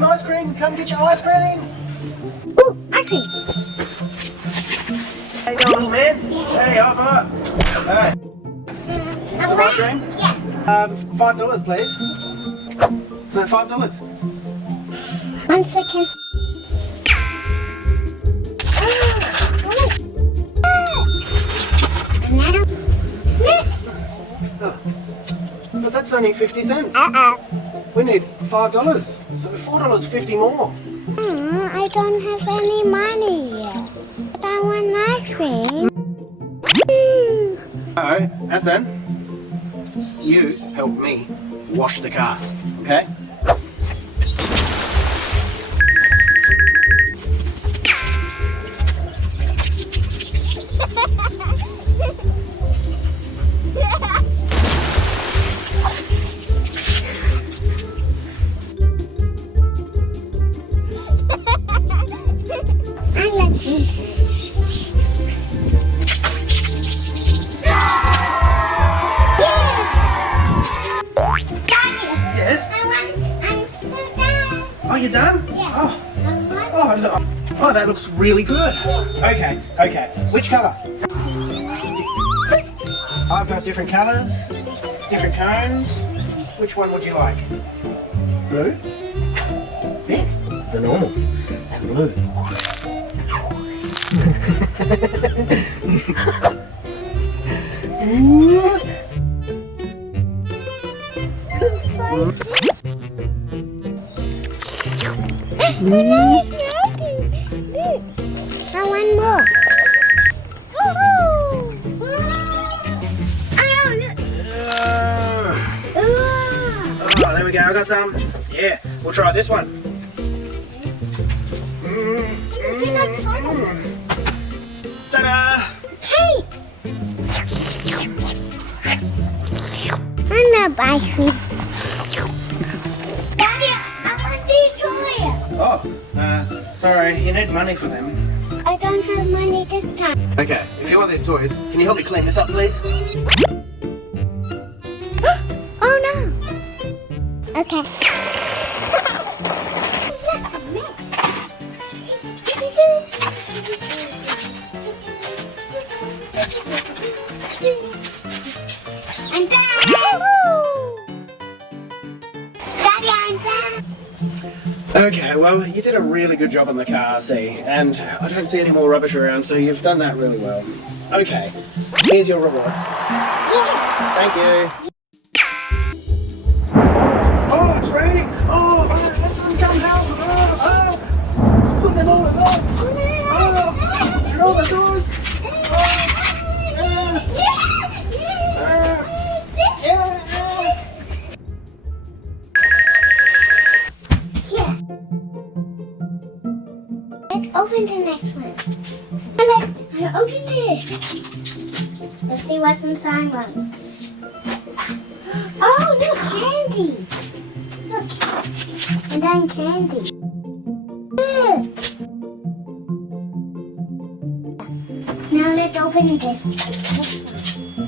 Ice cream, come get your ice cream. Ooh, ice cream. How you going, little man? Hey, off up. Alright. Some ice cream? Yeah. $5, please. No, $5. 1 second. Banana. Oh. But that's only 50 cents. Uh-oh. We need $5, so $4.50 more. I don't have any money yet. But I want ice cream. Oh, Aston, you help me wash the car, okay? I like it. Yes? I'm so done. Oh, you're done? Yeah. Oh, look. Oh, that looks really good. Okay. Which colour? I've got different colours, different cones. Which one would you like? Blue? Pink? The normal. And blue. I want more. Oh, there we go. I got some. Yeah, we'll try this one. Ta-da! I love ice cream. Daddy, I want to toy. Oh, sorry. You need money for them. I don't have money this time. Okay, if you want these toys, can you help me clean this up, please? Oh no. Okay. That's a mess. I'm back. Daddy, I'm back. Okay, well, you did a really good job on the car, see, and I don't see any more rubbish around, so you've done that really well. Okay, here's your reward. Thank you. Oh, it's raining! Oh, Aston, come help! Oh, put them all in there! Oh, and all the doors! Let's open the next one. I opened it. Let's see what's inside one. Oh, look, candy. Look. And then candy. Look. Now let's open this one.